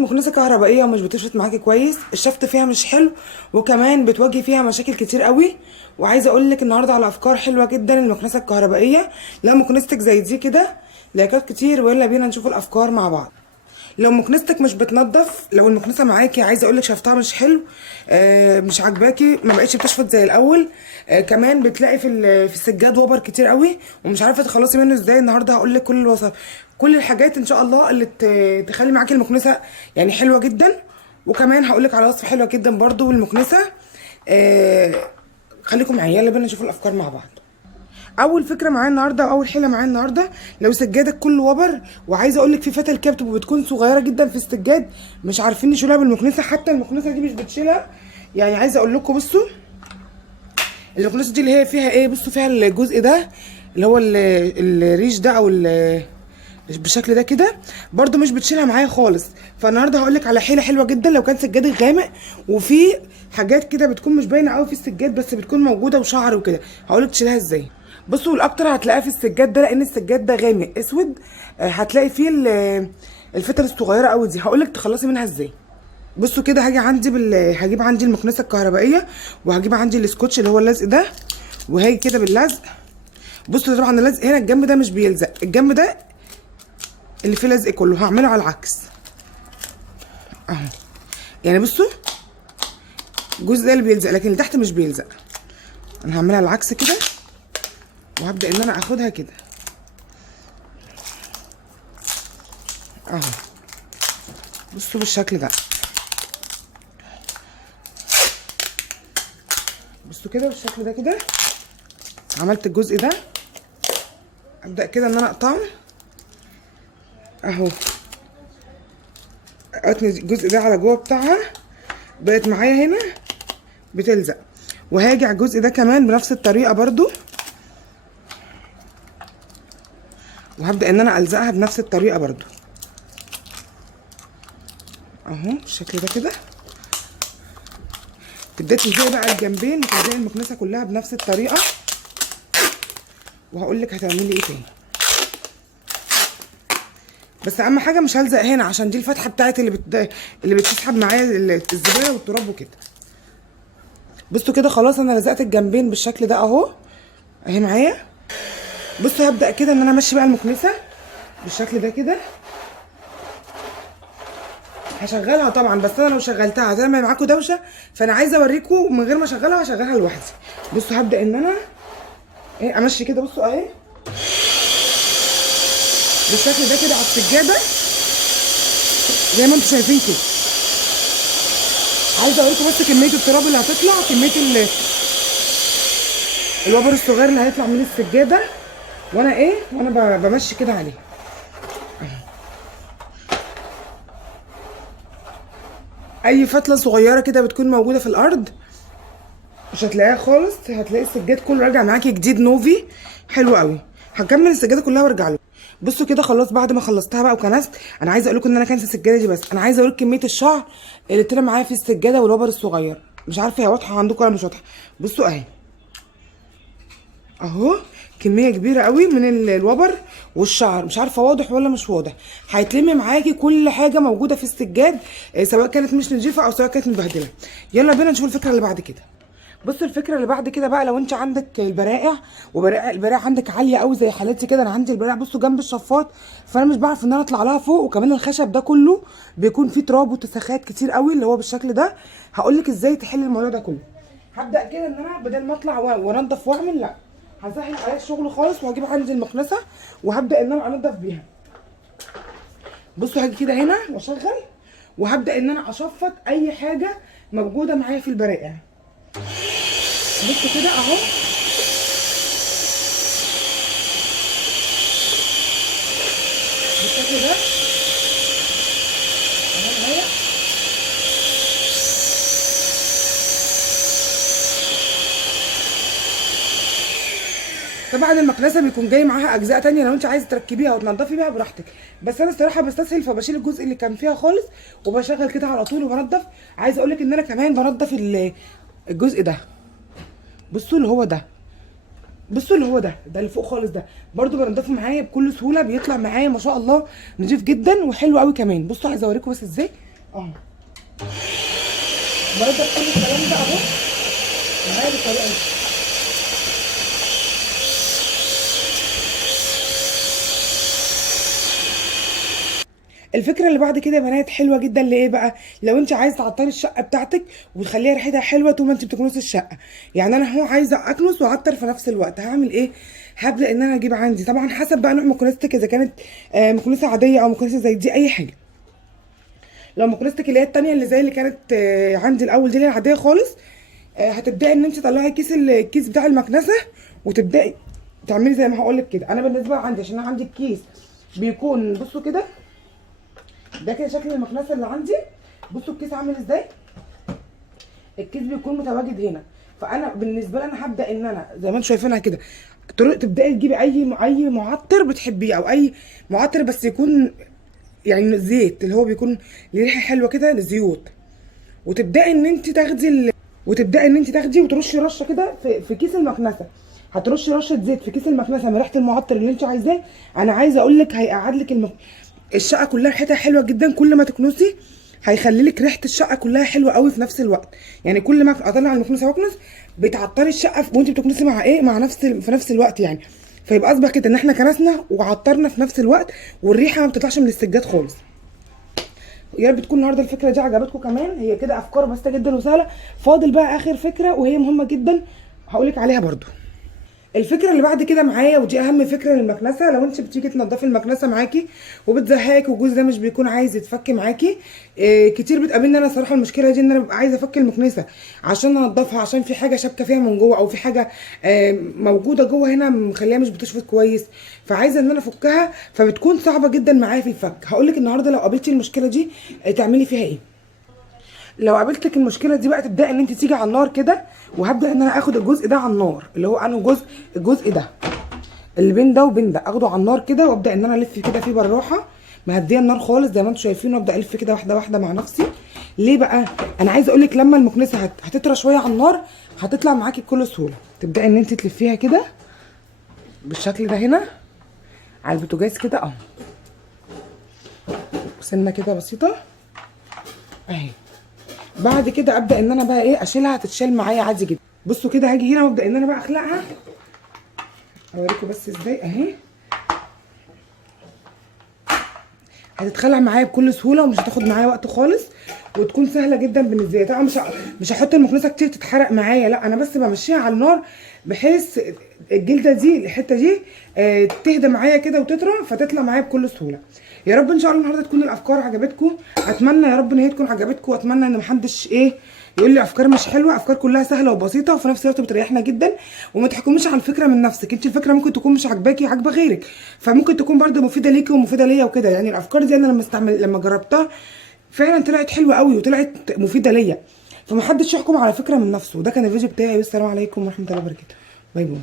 عندك مكنسه كهربائيه ومش بتشفط معاكي كويس، الشفط فيها مش حلو، وكمان بتواجهي فيها مشاكل كتير قوي. وعايزه اقول لك النهارده على افكار حلوه جدا المكنسه الكهربائيه. لا مكنستك زي دي كده لايكات كتير، ويلا بينا نشوف الافكار مع بعض. لو مكنستك مش بتنضف، لو المكنسه معاكي عايزه اقول لك شفتها مش حلو، مش عاجباكي، ما بقتش بتشفط زي الاول، كمان بتلاقي في السجاد وبر كتير قوي ومش عارفه تخلصي منه ازاي. النهارده هقول لك كل الوصف، كل الحاجات ان شاء الله اللي تخلي معاكي المكنسه يعني حلوه جدا. وكمان هقول لك على وصفه حلوه جدا برضو للمكنسه. خليكم معايا، يلا بينا نشوف الافكار مع بعض. اول فكره معايا النهارده واول حيله معايا النهارده، لو سجادك كله وبر وعايزه اقول لك في فتل كابت بتكون صغيره جدا في السجاد مش عارفين نشيلها بالمكنسه، حتى المكنسه دي مش بتشيلها. يعني عايزه اقول لكم بصوا المكنسه دي اللي هي فيها ايه، بصوا فيها الجزء ده اللي هو الريش ده او بالشكل ده كده، برده مش بتشيلها معايا خالص. فالنهارده هقول لك على حيله حلوه جدا لو كان سجادك غامق وفي حاجات كده بتكون مش باينه قوي في السجاد بس بتكون موجوده وشعر وكده، هقول لك تشيلها ازاي. بصوا الاكتر هتلاقيها في السجاد ده لان السجاد ده غامق اسود، هتلاقي فيه الفتل الصغيره قوي دي، هقول لك تخلصي منها ازاي. بصوا كده هجيب عندي المكنسه الكهربائيه، وهجيب عندي السكوتش اللي هو اللزق ده، وهاجي كده باللزق. بصوا طبعا اللزق هنا الجنب ده مش بيلزق، الجنب ده اللي فيه لزق كله هعمله على العكس اهو. يعني بصوا الجزء ده اللي بيلزق لكن اللي تحت مش بيلزق، انا هعملها على العكس كده، وهبدا ان انا اخدها كده اهو. بصوا بالشكل ده، بصوا كده بالشكل ده كده عملت الجزء ده. ابدا كده ان انا اقطعه اهو، اتني الجزء ده على جوه بتاعها، بقت معايا هنا بتلزق. وهاجي على الجزء ده كمان بنفس الطريقه برضو، وهبدا ان انا الزقها بنفس الطريقه برضو اهو بالشكل ده كده. تبداي تلزقي بقى الجنبين وتلزقي المكنسه كلها بنفس الطريقه، وهقول لك هتعملي ايه تاني. بس اهم حاجه مش هلزق هنا عشان دي الفتحه بتاعت اللي بتسحب معايا الزباله والتراب وكده. بصوا كده خلاص انا لزقت الجنبين بالشكل ده اهو اهي معايا. بصوا هبدا كده ان انا امشي بقى المكنسه بالشكل ده كده، هشغلها طبعا بس انا لو شغلتها هتعمل معاكم دوشه، فانا عايزه اوريكم من غير ما اشغلها هشغلها لوحدي. بصوا هبدا ان انا ايه امشي كده، بصوا اهي بالشكل ده كده على السجاده زي ما انتم شايفين كده. عايزه اوريكم بس كميه التراب اللي هتطلع، كميه الوبر الصغير اللي هيطلع من السجاده وانا بمشي كده عليه. اي فتله صغيره كده بتكون موجوده في الارض مش هتلاقيها خالص، هتلاقي السجاد كله راجع معاكي جديد نوفي حلو قوي. هكمل السجاده كلها وارجع له. بصوا كده خلاص بعد ما خلصتها بقى وكنست، انا عايزه اقول لكم ان انا كنست السجاده دي، بس انا عايزه اقول لك كميه الشعر اللي طلع معايا في السجاده والوبر الصغير، مش عارفه هي واضحه عندكم ولا مش واضحه. بصوا اهي اهو كميه كبيره قوي من الوبر والشعر، مش عارفه واضح ولا مش واضح. هيتلم معاكي كل حاجه موجوده في السجاد، سواء كانت مش نضيفه او سواء كانت مبهدله. يلا بينا نشوف الفكره اللي بعد كده. بصوا الفكره اللي بعد كده بقى، لو انت عندك البرائع البرائع عندك عاليه قوي زي حالتي كده، انا عندي البرائع بصوا جنب الشفاط، فانا مش بعرف ان انا اطلع لها فوق، وكمان الخشب ده كله بيكون فيه تراب وتسخات كتير قوي اللي هو بالشكل ده. هقول لك ازاي تحل الموضوع ده كله. هبدا كده ان انا بدل ما اطلع وانضف واعمل، لا هسهل عليا الشغل خالص، وهجيب عندي المكنسه وهبدا ان انا انضف بيها. بصوا هاجي كده هنا واشغل، وهبدا ان انا اشفط اي حاجه موجوده معايا في البرائع. بصوا كده اهو بالشكل ده اهو معايا. طبعا المكنسه بيكون جاي معاها اجزاء تانية لو انت عايزه تركبيها وتنضفي بيها براحتك، بس انا الصراحه بستسهل فبشيل الجزء اللي كان فيها خالص وبشغل كده على طول وبنضف. عايزه اقول لك ان انا كمان بنضف الجزء ده، بصوا اللي هو ده، بصوا اللي هو ده اللي فوق خالص ده برده بنضفه معايا بكل سهوله، بيطلع معايا ما شاء الله نضيف جدا وحلو قوي كمان. بصوا عايزه اوريكم بس ازاي اهو. برضه كل الكلام ده اهو معايا بالطريقه دي. الفكره اللي بعد كده يا بنات حلوه جدا لايه بقى؟ لو انت عايزه تعطري الشقه بتاعتك وتخليها ريحتها حلوه طول ما انت بتكنسي الشقه. يعني انا هو عايزه اكنس واعطر في نفس الوقت، هعمل ايه؟ هبدا ان انا اجيب عندي طبعا حسب بقى نوع مكنستك، اذا كانت مكنسه عاديه او مكنسه زي دي اي حاجه. لو مكنستك اللي هي التانيه اللي زي اللي كانت عندي الاول دي اللي هي العاديه خالص، هتبداي ان انت تطلعي الكيس بتاع المكنسه وتبداي تعملي زي ما هقول لك كده. انا بالنسبه عندي عشان انا عندي الكيس بيكون بصوا كده، ده كده شكل المكنسه اللي عندي. بصوا الكيس عامل ازاي، الكيس بيكون متواجد هنا. فانا بالنسبه لي انا هبدا ان انا زي ما انتم شايفينها كده تبداي تجيبي اي معطر بتحبيه او اي معطر بس يكون يعني زيت اللي هو بيكون ليه ريحه حلوه كده للزيوت، وتبداي ان انت تاخدي وترشي رشه كده في كيس المكنسه. هترشي رشه زيت في كيس المكنسه من ريحه المعطر اللي انت عايزاه. انا عايزه اقول لك هيقعد لك الشقه كلها ريحتها حلوه جدا. كل ما تكنسي هيخلي لك ريحه الشقه كلها حلوه قوي في نفس الوقت. يعني كل ما اطلع المكنسه واكنس بتعطري الشقه وانت بتكنسي مع ايه، مع في نفس الوقت يعني. فيبقى اصبح كده ان احنا كنسنا وعطرنا في نفس الوقت والريحه ما بتطلعش من السجاد خالص. يا رب تكون النهارده الفكره دي عجبتكم كمان. هي كده افكار بسيطه جدا وسهله. فاضل بقى اخر فكره وهي مهمه جدا هقولك عليها برضو. الفكره اللي بعد كده معايا ودي اهم فكره للمكنسه، لو انت بتيجي تنضفي المكنسه معاكي وبتزهقك والجوز ده مش بيكون عايز يتفك معاكي، كتير بتقابلني انا صراحه المشكله دي ان انا ببقى عايزه افك المكنسه عشان انضفها، عشان في حاجه شابكه فيها من جوه او في حاجه موجوده جوه هنا مخليها مش بتشفط كويس، فعايزه ان انا افكها فبتكون صعبه جدا معايا في الفك. هقولك النهارده لو قابلتي المشكله دي تعملي فيها ايه. لو قابلتك المشكله دي بقى تبداي ان انت تيجي على النار كده، وهبدا ان انا اخد الجزء ده على النار اللي هو انه الجزء ده اللي بين ده وبين ده اخده على النار كده، وابدا ان انا الف كده فيه بالراحه مهديه النار خالص زي ما انتم شايفين، وابدا الف كده واحده واحده مع نفسي. ليه بقى؟ انا عايزه اقول لك لما المكنسه هتطرى شويه على النار هتطلع معاكي بكل سهوله. تبداي ان انت تلفيها كده بالشكل ده هنا على البوتاجاز كده اهو، سنه كده بسيطه اهي. بعد كده ابدا ان انا بقى ايه اشيلها، هتتشال معايا عادي جدا. بصوا كده هاجي هنا وابدا ان انا بقى اخلعها، اوريكم بس ازاي اهي. هتتخلع معايا بكل سهوله ومش هتاخد معايا وقت خالص وتكون سهله جدا بالنسبه لي. طبعا مش هحط المكنسه كتير تتحرق معايا، لا انا بس بمشيها على النار بحيث الجلده دي الحته دي تهدى معايا كده وتطرى فتطلع معايا بكل سهوله. يا رب ان شاء الله النهارده تكون الافكار عجبتكم. اتمنى يا رب ان هي تكون عجبتكم، واتمنى ان محدش يقول لي افكار مش حلوه. افكار كلها سهله وبسيطه وفي نفس الوقت بتريحنا جدا. وما تحكميش على الفكره من نفسك، انت الفكره ممكن تكون مش عاجباكي عاجبه غيرك، فممكن تكون برده مفيده ليكي ومفيده ليا وكده. يعني الافكار دي انا لما جربتها فعلا طلعت حلوه قوي وطلعت مفيده ليا. فمحدش يحكم على فكره من نفسه. ده كان الفيديو بتاعي والسلام عليكم ورحمه الله وبركاته. باي باي.